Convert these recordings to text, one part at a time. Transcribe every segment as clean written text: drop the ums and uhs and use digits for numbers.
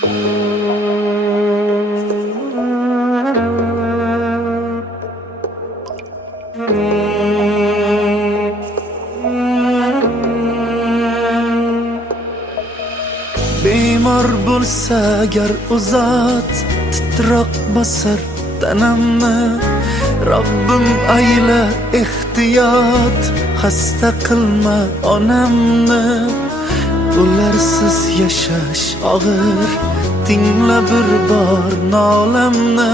Bemor bo'lsa agar uzat titroq bosar tanamni, Robbim ayla ehtiyot, xasta qilma onamni. Ularsiz yashash og'ir, tingla bir bor nolamni.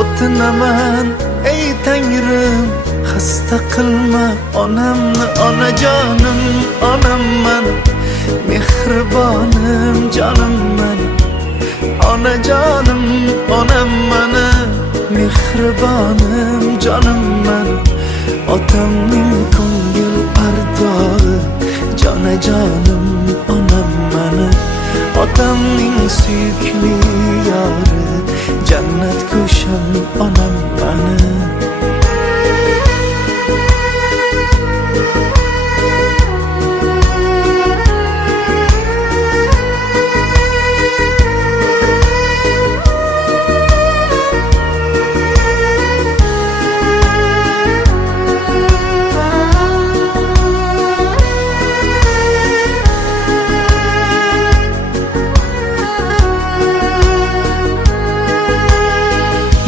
O'tinaman ey Tangrim, xasta qilma onamni. Onajonim onamman, mehribonim jonimman. Onajonim onamman, mehribonim jonimman. Otamning ko'ngil ardog'i, jonajonim onamman. Otamning suyukli yori, jannat ko'sham onamman.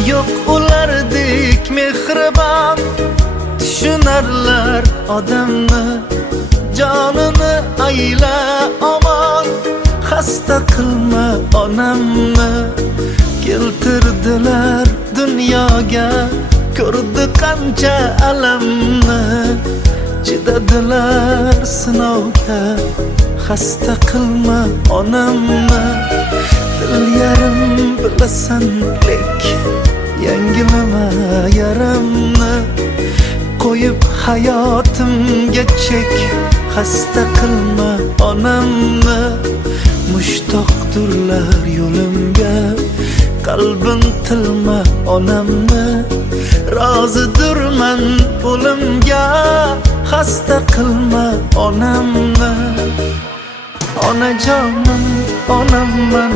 Yo'q ulardek mehribon, tushunarlar odamni. Jonini ayla omon, xasta qilma onamni. Keltirdilar dunyoga, ko'rdi qancha alamni. Chidadilar sinovga, xasta qilma onamni. Dil yarim bilasan lek, yangilama yaramni. Qo'yib hayotimga chek, xasta qilma onamni. Mushtoqdirlar yo'limga, qalbin tilma onamni. Rozidirman o'limga, xasta qilma onamni. Onajonim onamman,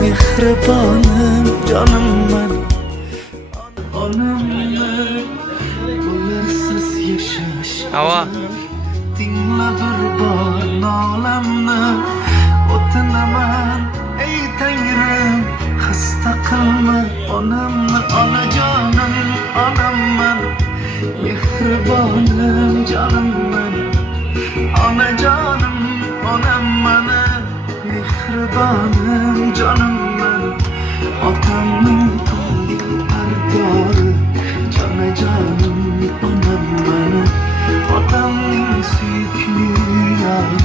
mehribonim jonimman. Onamni ularsiz yashash, tingla bir bor nolamni. O'tinaman ey Tangrim, xasta qilma onamni. Onajonim onamman, mehribonim jonimman. Onajonim onamman, mehribonim jonimman. Otamning ko'ngil ardog'i, jonajonim onamman. Otamning suyukli yori,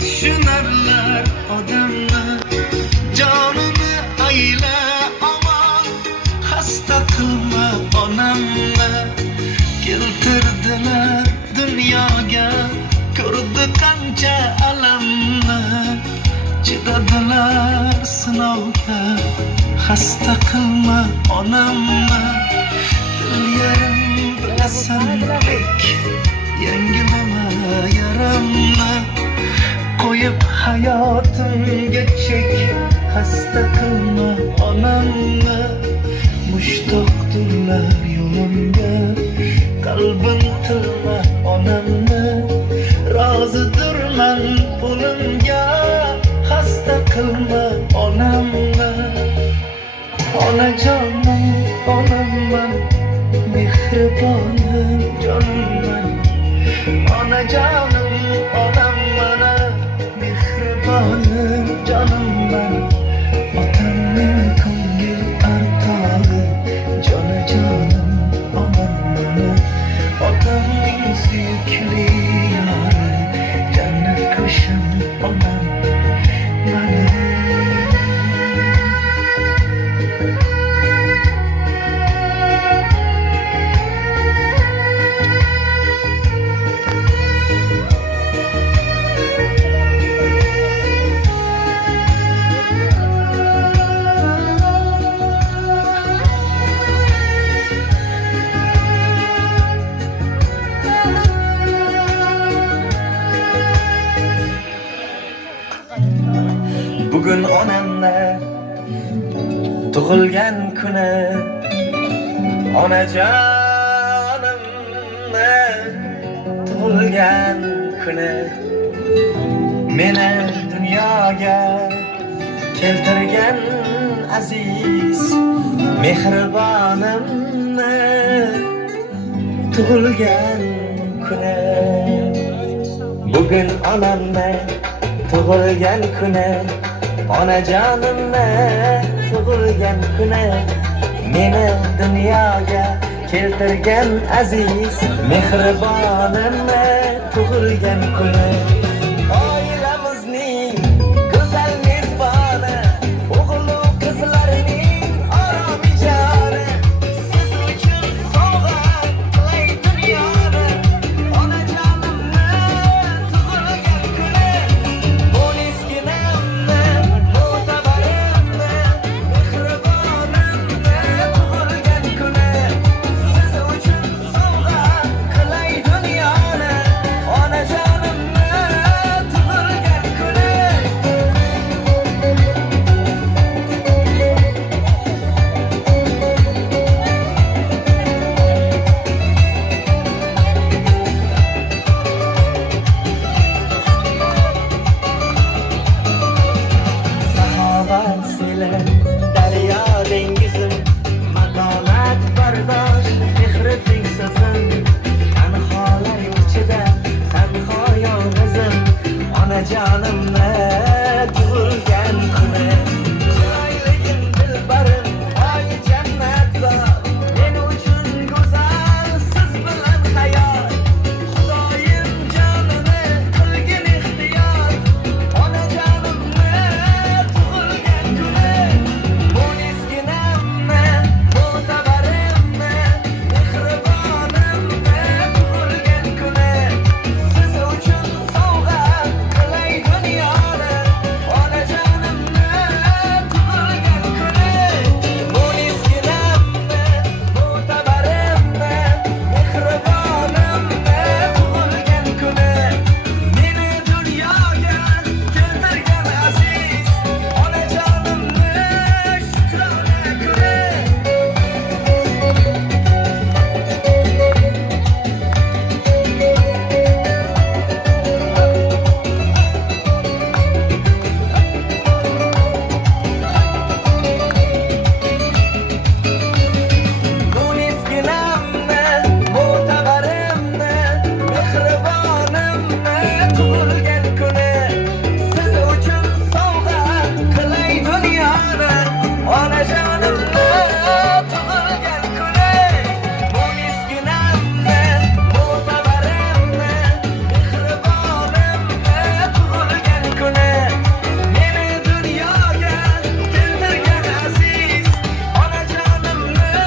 tushunarlar odamni. Jonini ayla omon, xasta qilma onamni. Keltirdilar dunyoga, ko'rdi qancha alamni. Chidadilar sinovga, xasta qilma onamni. Dil yarim bilasan lek, yangilama yaramni. Qo'yib hayotimga chek, xasta qilma onamni. Mushtoqdirlar yo'limga, qalbin tilma onamni. Rozidirman o'limga, xasta qilma onamni. Onajonim onamman, mehribonim jonimman. Onajonim onamman, mehribonim jonimman. Otamning ko'ngil ardog'i, jonajonim onamman. Otamning suyukli yori, jannat ko'sham onamman. Bugun onamni tug'ilgan kuni, onajonimni tug'ilgan kuni. Meni dunyoga keltirgan aziz mehribonimni tug'ilgan kuni. Bugun onamni tug'ilgan kuni, onajonimni tug'ilgan kuni. Meni dunyoga keltirgan aziz mehribonimni tug'ilgan kuni. Oilamizning go'zal mezboni, o'g'il qizlarning oromijoni. Siz uchun sovg'a qilay dunyoni, onajonimni tug'ilgan kuni. Bo'lisginamni, mo'tabarimni, mehribonimni tug'ilgan kuni. Siz uchun sovg'a qilay dunyoni, onajonimni tug'ilgan kuni. Saxovat seli, daryo dengizim, matonat bardosh, mehri teng so'zim. Tanholar ichida tanho yolg'izim, onajonimni tug'ilgan kuni. Chiroyligim dilbarim, oy jannatzor, men uchun go'zal siz bilan hayot. Xudoyim jonini qilgin ixtiyor, onajonimni tug'ilgan kuni. Bo'lisginamni, mo'tabarimni, mehribonimni tug'ilgan kuni. Siz uchun sovg'a qilay dunyoni, onajonimni tug'ilgan kuni. Bo'lisginamni, mo'tabarimni, mehribonimni tug'ilgan kuni. Meni dunyoga keltirgan aziz onajonimni shukrona kuni. Bo'lisginamni, mo'tabarimni, mehribonimni tug'ilgan kuni. Siz uchun sovg'a qilay dunyoni, onajonimni tug'ilgan kuni. Bo'lisginamni, mo'tabarimni, mehribonimni tug'ilgan kuni. Meni dunyoga keltirgan aziz onajonimni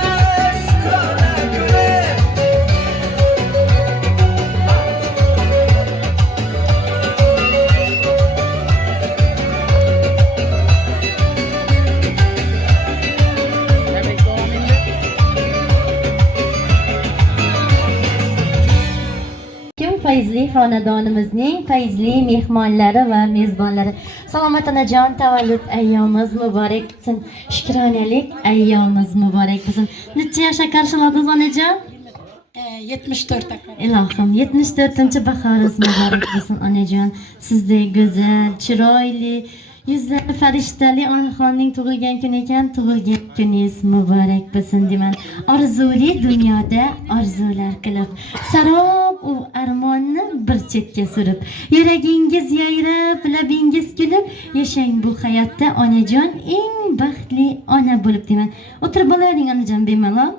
shukrona kuni. Kim fayzli xonadonimizning fayzli mehmonlari va mezbonlari. Salomat onajon, tavallud ayyomingiz muborak bo'lsin. Shukronalik ayyomingiz muborak bo'lsin. Necha yoshga qarshiladiz onajon? 74 aka. Ilohim, 74-bahoringiz muborak bo'lsin onajon. Sizdek go'zal, chiroyli, yuzlari farishtali onaxonning tug'ilgan kuni ekan, tug'ilgan kuningiz muborak bo'lsin deyman. Orzuli dunyoda orzular qilib, sarob u armonni bir chetga surib, yuragingiz yayrab, labingiz kulib, yashang bu hayotda onajon eng baxtli ona bo'lib deyman. O'tirib bo'lavering onajon bemalol.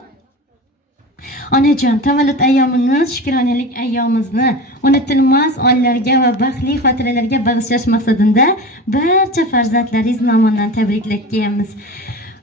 Onajon, tavallud ayyomimiz, shukronalik ayyomimizni unutilmas onlarga va baxtli xotiralarga bag'ishlash maqsadida barcha farzandlaringiz nomidan tabriklab kelamiz.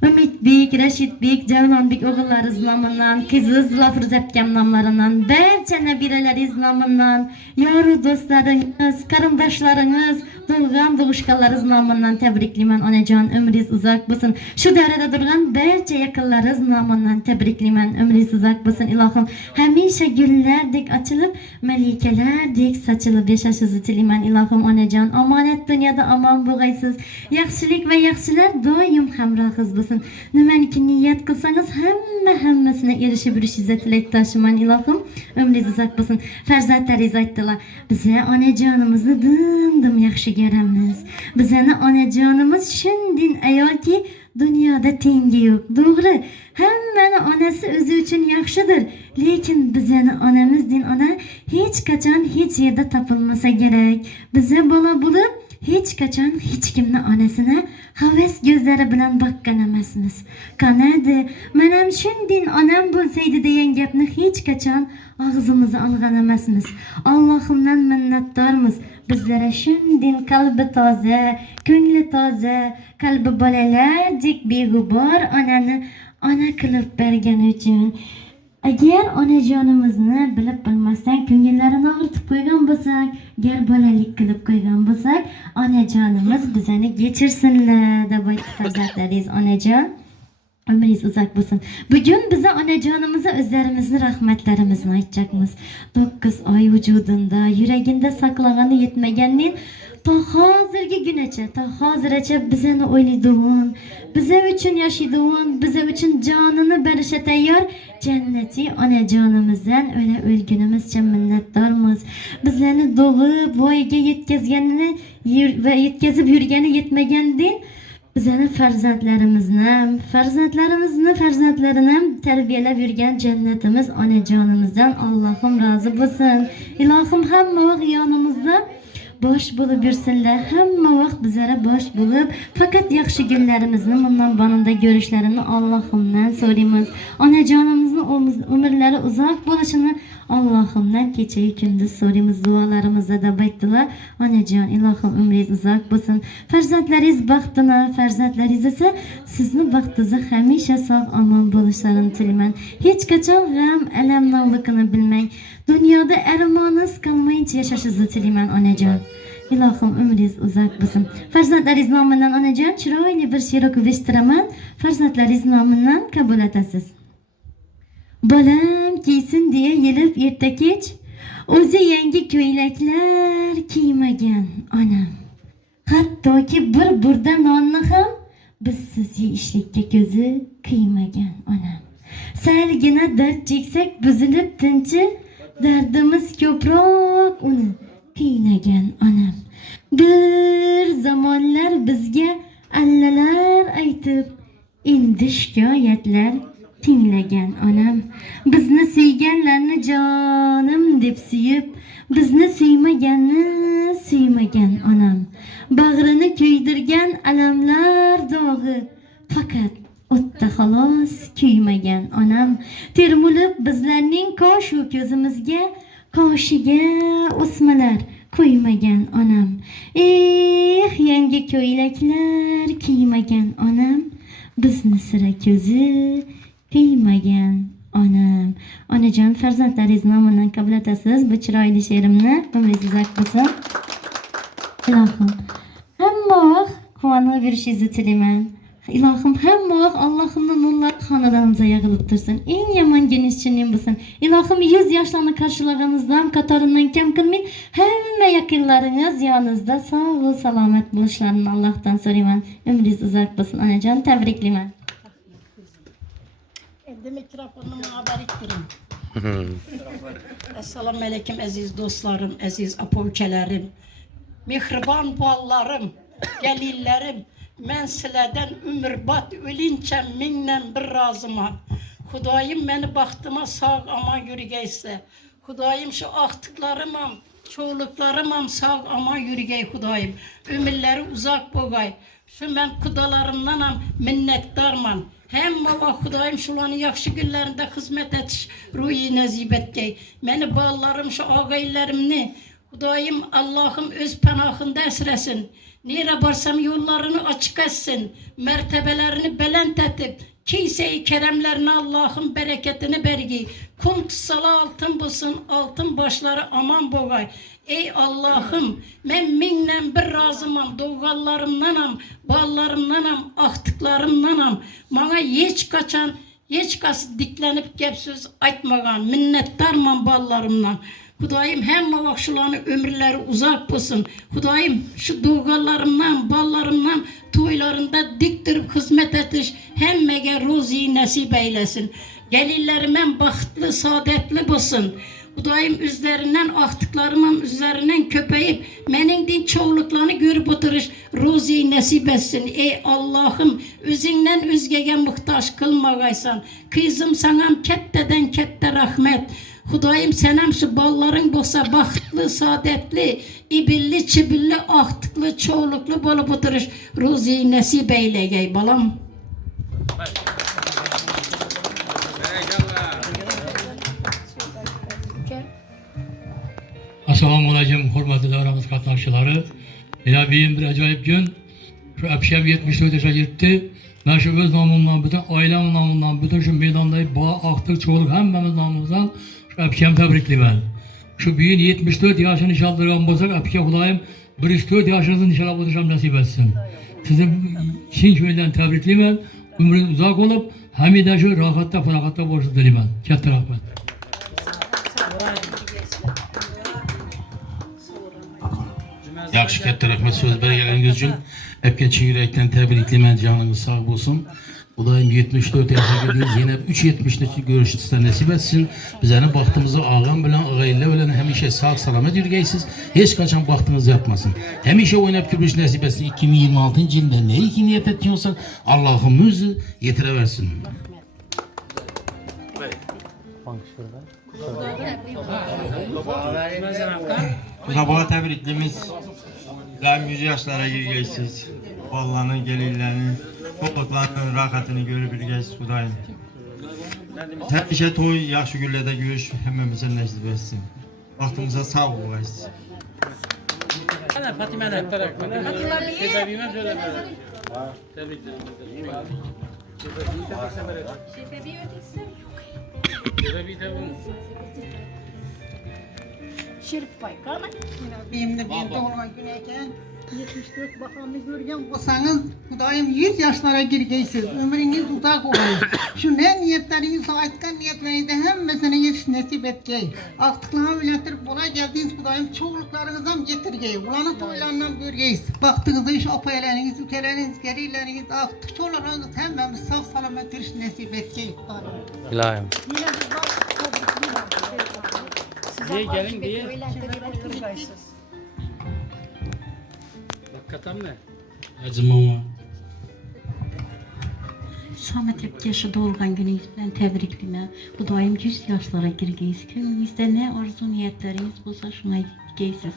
Ümitbek, Reşitbek, Cavlanbek oğullarız namından, kızız Lafruz Epkem namlarından, berçe nebireleriz namından, yaru dostlarınız, karındaşlarınız, doğan doğuşkalarız namından tebriklimen onacan ömrüz uzak bulsun. Şu devrede durgan berçe yakınlarız namından tebriklimen ömrüz uzak bulsun. İlahım hemişe güllerdek açılıp, melikelerdek saçılıp yaşaşızı tilimen. İlahım onacan amanet dünyada aman buğaysız, yaxşılık ve yaxşılar doyum hamrahız bulsun. Nümenki niyet kılsanız hemmesine erişip bir şizzetle taşıman ilahım ömrüz uzak bulsun. Ferzatlarız ayttılar. Bize anacanımızı dım yaxşı göremiz. Bize anacanımız şundin ayol ki dünyada tengi yok. Doğru. Hemen anası özü için yaxşıdır. Lekin bize anamız din ana hiç kaçan hiç yerde tapılmasa gerek. Bize bala bulup hiç kaçan hiç kimni anasına haves gözleri bilen bakkan emasmiz. Kanadi, menem şundin anam bo'lsaydi degan gapni hiç kaçan ağzımıza algan emasmiz. Allah'ımdan minnatdormiz. Bizlere şundin kalbi toza, ko'ngli toza, kalbi bolalardek beg'ubor onani ona qilib bergani uchun. Agar onajonimizni bilib bilmasdan ko'ngillarini og'ritib qo'ygan bo'lsak, gar bolalik qilib qo'ygan bo'lsak, onajonimiz bizani kechirsinlar deb aytdi farzandlaringiz. Onajon ömrünüz uzak bo'lsin. Bugun bize onajonimizga o'zlarimizni rahmatlarimizni aytacakmiz. 9 oy vujudunda, yuragida saqlagani yetmaganning ta hozirgi gunacha, ta hozirgacha bizani o'ylaydigan, bize uchun yashaydigan, bize uchun jonini berishga tayyor jannatiy onajonimizdan o'la o'lgunimizcha minnatdormiz. Bizlarni doğup voyaga yetkazganini va yetkazib yurgani yetmagandan bizani farzandlarini tarbiyalab yurgan jannatimiz onajonimizdan Allohim rozi bo'lsin. Ilohim hamma vaqt yonimizda bosh bo'lib yursinlar. Hamma vaqt bizlara bosh bo'lib, faqat yaxshi kunlarimizni bundan bonunda ko'rishlarini Allohimdan so'raymiz. Onajonimizning umrlari uzoq bo'lishini Allohimdan kecha-yu kunduz so'raymiz. Duolarimizda deb aytdilar. Onajon, ilohim umringiz uzoq bo'lsin. Farzandlaringiz baxtini, farzandlaringiz esa sizni baxtingizda hamisha sog' omon bo'lishlarini tilayman. Hech qachon g'am, alamnonligini bilmang. Dunyoda armoningiz qolmayincha yashashingizni tilayman onajon. Ilohim umringiz uzoq bo'lsin. Farzandlaringiz nomidan onajon chiroyli bir she'r o'qib eshitiraman. Farzandlaringiz nomidan qabul etasiz. Bolam kiysin diye yelib erta kech o'zi yangi ko'ylaklar kiymagan onam. Hattoki bir burda nonni ham bizsiz yeyishlikka ko'zi qiymagan onam. Salgina dard cheksak buzilib tinchi, dardimiz ko'proq uni qiynagan onam. Bir zamonlar bizga allalar aytib, endi shikoyatlar tinglagan onam. Bizni suyganlarni jonim deb suyib, bizni suymagan onam. Bag'rini kuydirgan alamlar dog'i faqat o'tda xolos kuymagan onam. Termulib bizlarning qoshu ko'zimizga, qoshiga o'smalar qo'ymagan onam. Yangi ko'ylaklar kiymagan onam, bizni sira ko'zi qiymagan onam. Onajon, farzandlaringiz nomidan qabul etasiz bu chiroyli she'rimni. Umringiz uzoq bo'lsin. Ilohim hamma vaqt quvonib yurishingizni tilayman. Ilohim hamma vaqt Allohimning nurlari xonadonimizga yig'ilib tursin. Eng yomon genishchining bo'lsin. Ilohim 100 yoshlarni qarshilaganingizdan qatoridan kam qilmang. Hamma yaqinlaringiz yoningizda sog' va salomat bo'lishlarini Allohdan so'rayman. Umringiz uzoq bo'lsin onajon, tabriklayman. Endi mikrofonumu haber ettirin. Esselamu aleyküm aziz dostlarım, aziz apovçelerim, mihriban ballarım, gelillerim. Men sizlerden ümürbat ölünçe minnem bir razıma. Hudayım beni baktıma sağ ama yürügeyse. Hudayım şu aktıklarımam, çoğuluklarımam sağ ama yürügey Hudayım. Ömürleri uzak boğay. Şu ben kudalarımdanam minnettarman. Hem baba Hudayım şulanın yakşı günlerinde hizmet etiş ruhi nazip etkey. Beni bağlarım şu ağaylarımni. Hudayım Allah'ım öz penahında esresin. Nere barsam yollarını açık etsin. Mertebelerini belent etip kimseyi keremlerini Allah'ın bereketini bergi. Kum kısalı altın bulsun, altın başları aman boğay. Ey Allah'ım, ben minle bir razımam, doğallarımdanam, ballarımdanam, ahtıklarımdanam. Bana hiç kaçan, hiç kası diklenip gep söz aytmagan, minnettarman ballarımdan. Hudayım hem vakşularını ömürleri uzak olsun. Hudayım şu doğallarımdan, ballarımdan toylarında diktirip hizmet etiş hemmege rozi nasip eylesin. Gelirlerimen bahtlı, saadetli olsun. Hudayım üzerinden ahtıklarımın üzerinden köpeyip menin din çoğuluklarını görüp oturuş rozi nasip etsin. Ey Allah'ım özünden özgege muhtaç kılmagaysan. Kızım sanam ketteden kette rahmet. Hudayım senem şu balların bolsa bahtlı, saadetli, ibilli, çibilli, ahtıklı, çoğuluklu bolup oturuş rozi nasip eylegey balam. Assalamu alaikum hurmatli davramız katnakçıları. Yine bir acayip gün. Şu akşam 74 yaşa gitti. Ben şu öz namımdan, bütün ailemin namından, bütün şu meydandayı bağ, aktık, çoğuluk hemmemiz namımızdan şu akşam tebrikliyim. Şu büyüğün 74 yaşını nişanlıran bolsak, akşam Hudaym 104 yaşınızı nişanlığa buluşam nasip etsin. Sizin Çin köyünden tebrikliyim. Ömrünüz uzak olup, hem de şu rahatta, ferakatta borçlu dilim. Katta rahmet. Yaxşı katta rahmet söz bergeniniz üçün hepke çin yürekten tebriklemen canınız sağ olsun. Hudayım 74 yaşa gidiyor. Zeynep 3.70'deki görüşünüzde nasip etsin. Bizlerin baktığımızı ağam bilen, ağayla bilen hemişe sağ salamet yürüyesiz. Hiç kaçan baktığınız yapmasın. Hemişe oynayıp görüş nasip etsin. 2026 yılında ne iki niyet ettiyorsak Allah'ımızı yetireversin. Sabah tebriklimiz. Hem 100 yaşlara girgeysiz. Ballarının, gelirlerinin, topuklarının rahatını görüp bilgeysiz Hudayım. Həmişə toy, yaxşı güllədə görüş həmimizə nəsib etsin. Vaxtımıza sağ olayız. Şerif Baykana. Benim de bir doğurgan gün eken 74 bakanını görgen olsanız Hudayım 100 yaşlara girgeysiz. Ömrünüz uzak olayım. Şu ne niyetleriniz, aytkan niyetlerinizde hemmesine yetiş nasip etgey. Aktıklarına biletirip bola geldiğiniz Hudayım çoğuluklarınızdan getirgey. Ulanı toylarından görgeyiz. Baktığınızda iş apayeleriniz, ükeleriniz, gerileriniz, aktık çoğuluklarınız hemmemiz sağ salamet yetiş nasip etgey. İlahim. Yine bir bak. Diye gelin diye. Katam ne? Acımama. Samet hep yaşı doğurgan gününüzden tebriklime. Bu daim 100 yaşlara girgeyiz. Köyümüzde ne arzu niyetleriniz olsa şuna giysiz.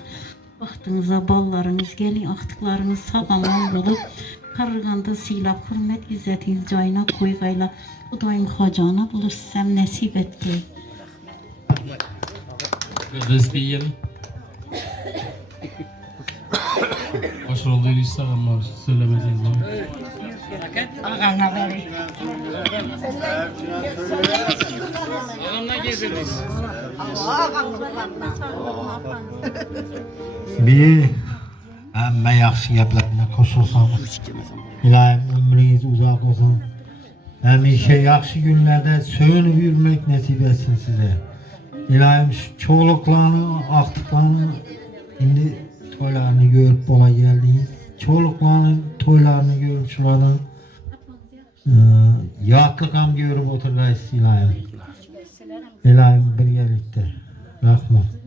Vaxtınıza ballarınız, gelin ahtıklarınız sağaman bulup karırganda silap, hürmet izzetiniz cayına koygayla. Bu daim hacana bulur sizem nasip etki. Biz bir yiyelim. Başarılı ister ama söylemediğiniz zaman. Ağana verin. Ağamla gezdiniz. Bir emme yaxşı geplerine koşulsanız İlahim ömrünüz uzak olsun. Hemişe yaxşı günlerde söylüp yürümek nasip etsin size. İlahim çoğuluklarını, aktıklarını, şimdi toylarını görüp bola geldiniz. Çoğuluklarını, toylarını görüp şuradan yatlıkam görüp oturgayız İlahim. İlahim birgelikte. Rahmet.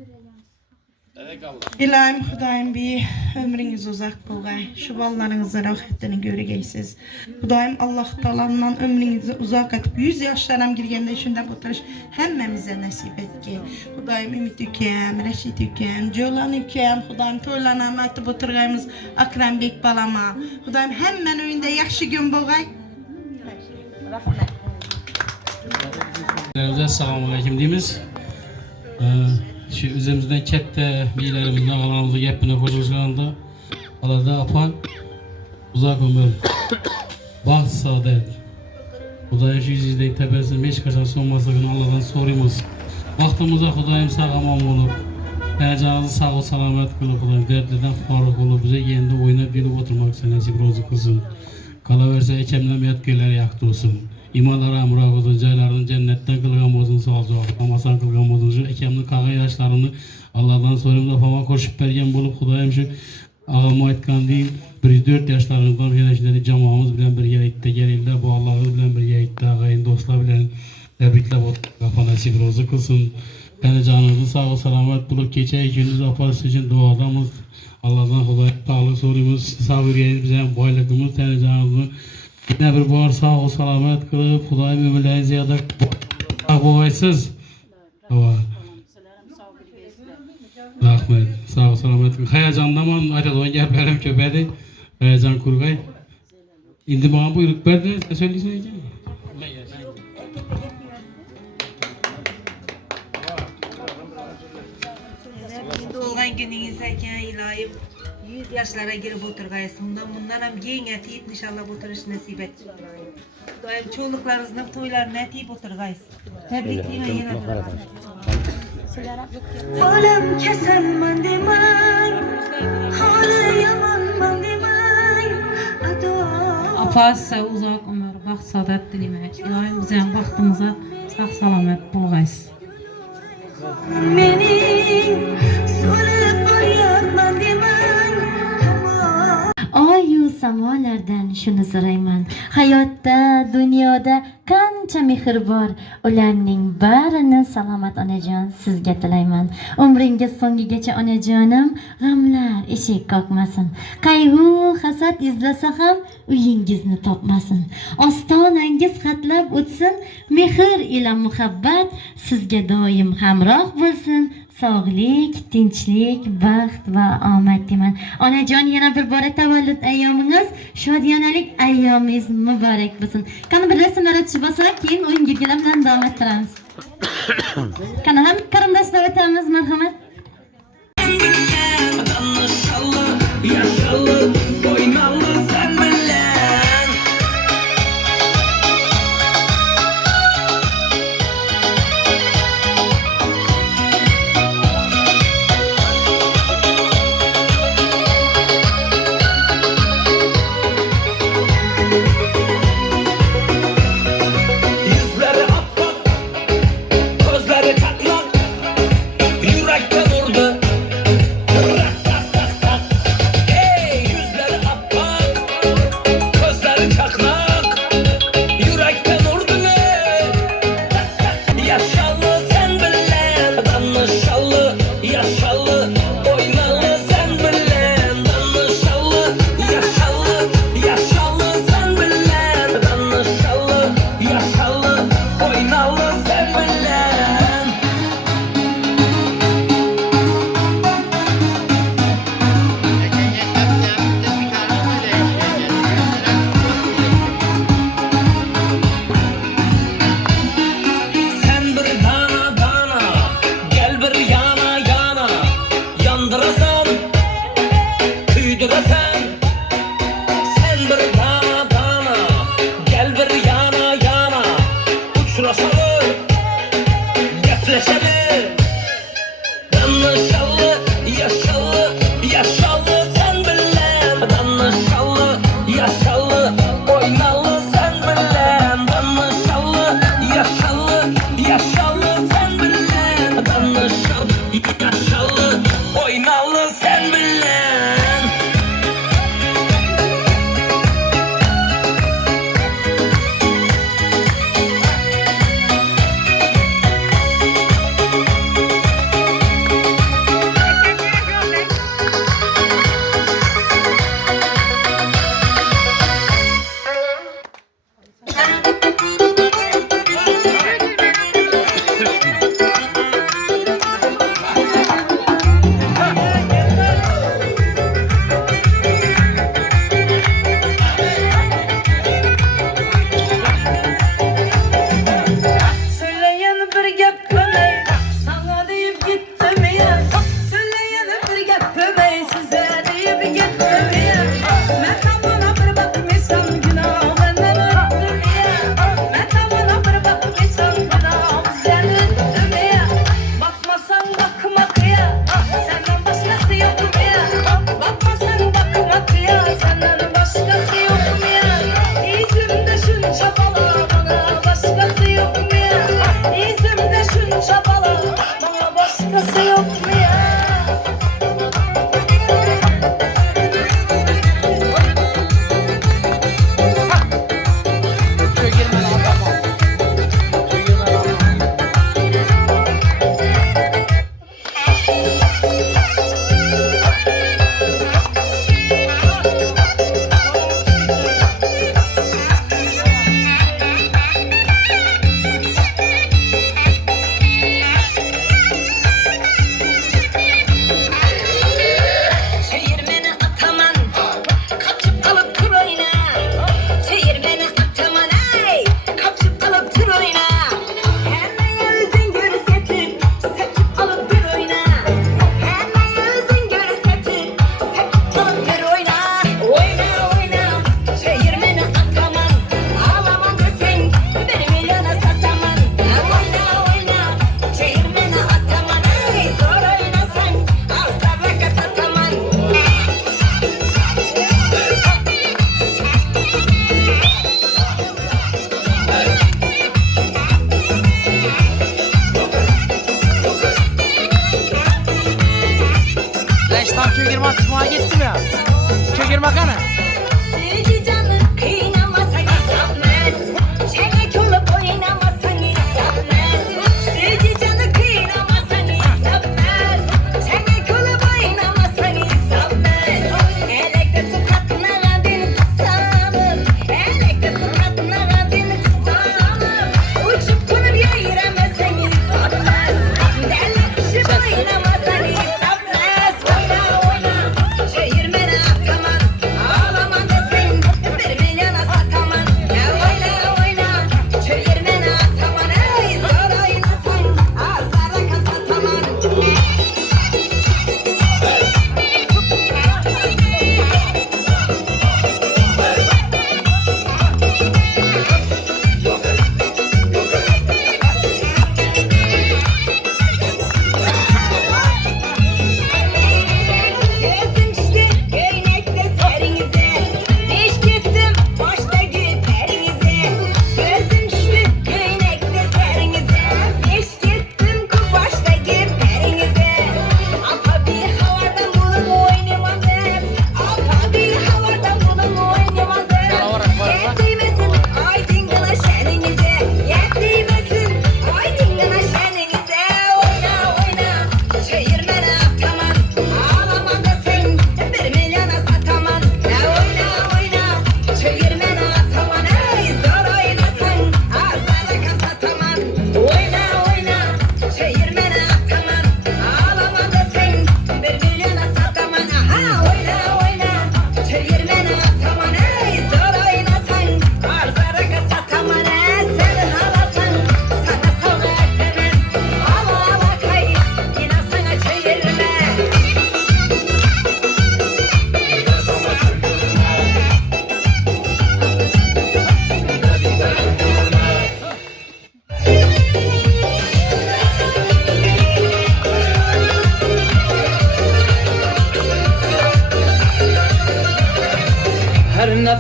İlahim Hudayım bir ömrünüz uzak bolgay. Şu ballarınızı rahatını görgeysiz. Hudayım Allah Taala'ndan ömrünüzü uzak etip 100 yaşlara girgende şunda oturuş hemmemize nasip etki. Hudayım Ümit Ükem, Reşit Ükem, Cölan Ükem, Hudayım toylarına matip oturgayımız Akrem Bek balama. Hudayım hemen önünde yaxşı gün bolgay. Selamun aleyküm deyimiz. Şu üzümüzden kette, biylerimizden, analarımızı yapına koşuluşlarında Alada apa uzak ömür, baxt, saadet. Kudayım şu yüzündeki tebessüm hiç kaçan sonmasını Allah'dan soruyumuz. Vaktimize Kudayım sağ aman olup, heyecanınızı sağ ol selamet kılıp Kudayım dertliden faruk olup bize yendi oynayıp gelip oturmak için nasip rozu kılsın. Kalaverse ekemlem yetkiler yaktı olsun. İmalara amra olsun, caylarını cennetten kılgan olsun sağ ol cevap. Amasan kılgan olsun şu ekemli kağı yaşlarını Allah'dan soruyum da fama koşup bergen bulup Kudayım şu ağama aytkan değil. 1-4 yaşlarından gençleri cemaatimiz bilen bir yerlikte gelirler. Bu Allah'ı bilen bir yerlikte ağayın dostlar bilen tebrikler kafa nasip rozu kılsın. Yani canınızı sağ ol selamet bulup geçe ikiniz aparısı için duadamız. Allah'dan Kudayım sağlık soruyumuz. Sabır geliriz bize boylıkımız. Yani canınızı yine bir bağır sağ ol selamet kılıp Kudayım ömürlerin ziyade boğaysız. Rahmet, sağ ol, selamet. Heyecandaman, aytadan gel köpedi. Heyecan kurgay. İndi bana buyruk verdi, sen söylesene ki. Doğulgan gününüz ekan ilohim 100 yaşlara girip oturgaysiz. Bundan hem giyin etiyip inşallah oturuş nasip et. Doyum çoğunluklarınızın toylarını etiyip oturgaysiz. Tebrikliyim yine Olam keselman demay, hali yamanman demay. Apası uzak ömür, baxt, saadet dilemek. İlahim bize baxtımıza sağ salamet bulgaysız. Mening so'lib boryapman demay. Ayu samalardan şunu sorayman. Hayotda, dunyoda qancha mehr bor. Ularning barini salomat onajon sizga tilayman. Umringiz so'ngigacha onajonim g'amlar eshik qoqmasin. Qayg'u, hasad izlasa ham uyingizni topmasin. Ostonangiz xatlab o'tsin. Mehr ila muhabbat sizga doim hamroh bo'lsin. Sog'lik, tinchlik, baxt va omad deyman. Onajon yana bir bora tavallud ayyomingiz, shodiyanalik ayyomingiz muborak bo'lsin. Qani bir rasmlar tushib olsak, keyin o'yin gilgilar bilan davom ettiramiz. Qani ham qarindoshlar o'tamiz, marhamat. Anlaşalım, yaşalım, oynalım sen bilen. Yüzleri appak, gözleri çatlak, yürekte vurdu. Hey, yüzleri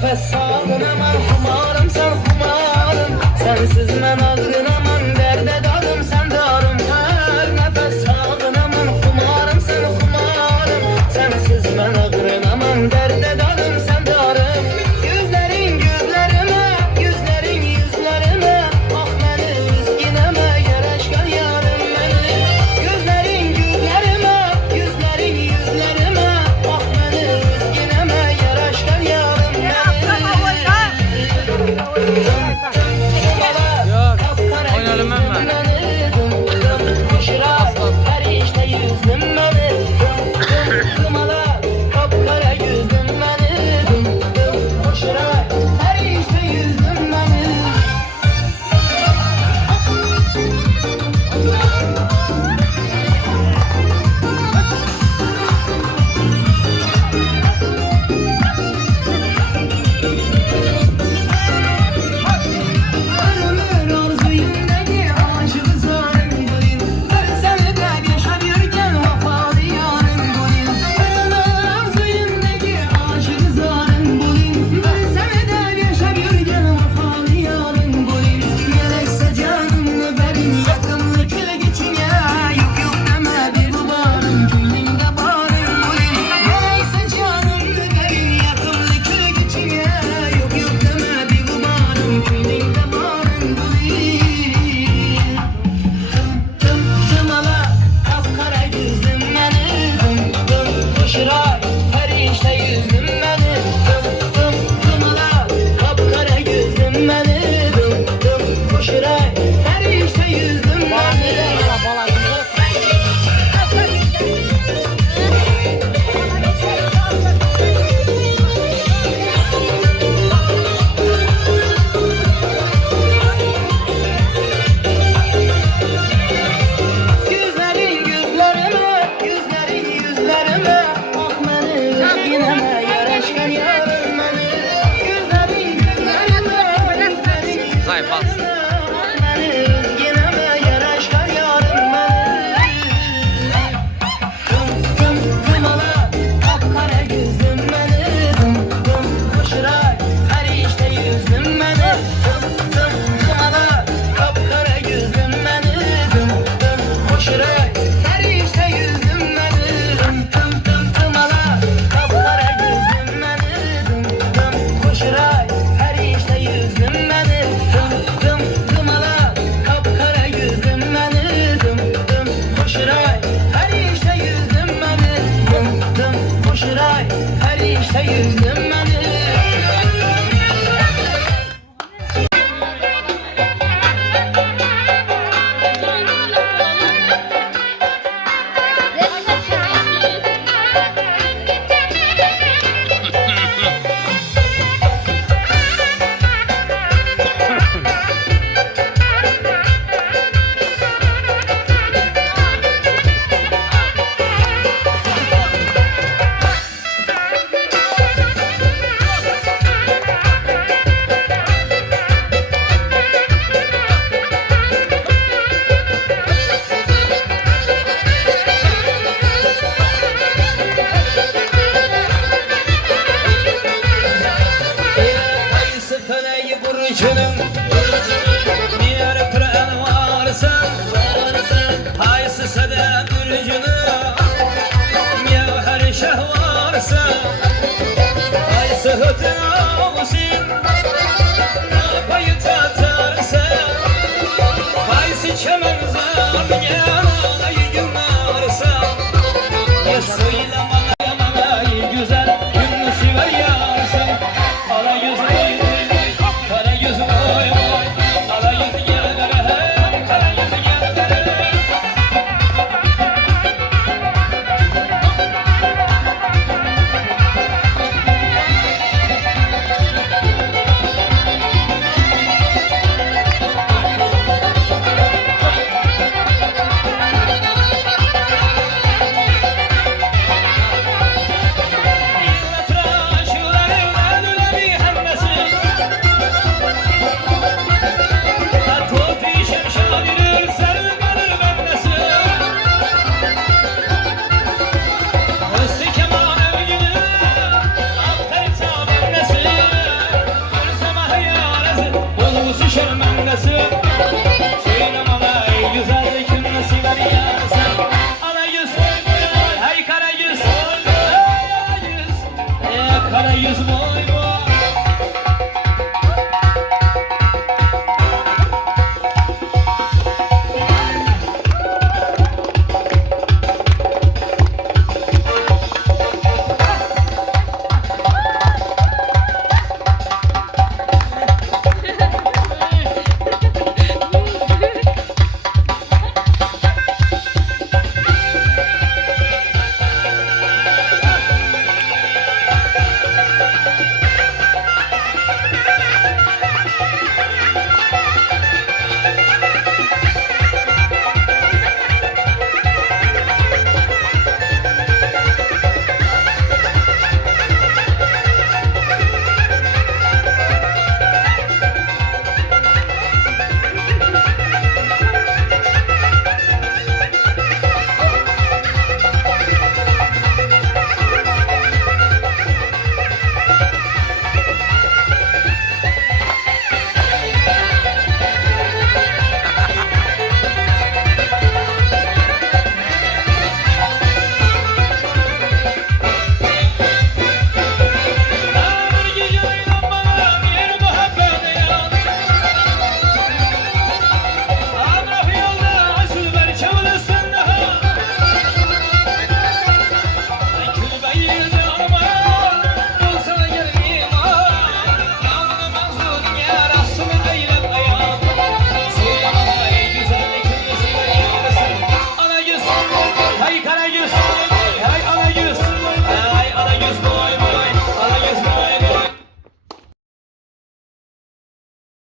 nefes sağlanaman xumarım sen xumarım sensiz men ağrınaman derde dadım sen darım her nefes sağlanaman xumarım sen xumarım sensiz men ağrınaman derde dadım sen darım yüzlerin yüzlerime yüzlerin yüzlerime ah beni üzgüneme yaraşkan yarım beni yüzlerin yüzlerime yüzlerin yüzlerime ah beni üzgüneme yaraşkan yarım beni Oynayalım hemen. düşürme